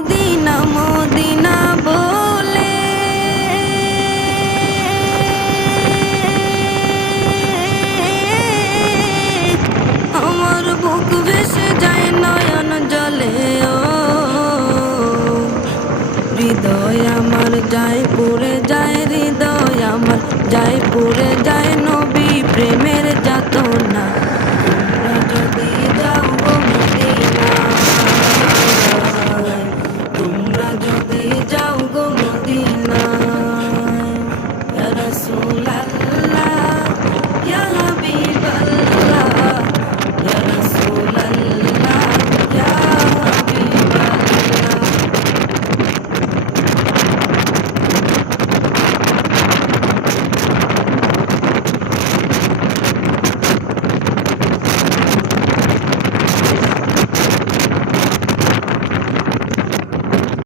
Medina Medina বলে আমার বুক ভেসে যায় নয়ন জলে। ও হৃদয় আমার যায় পুড়ে যায়, হৃদয় আমার যায় পুড়ে যায়, নবী প্রেমের যাতনা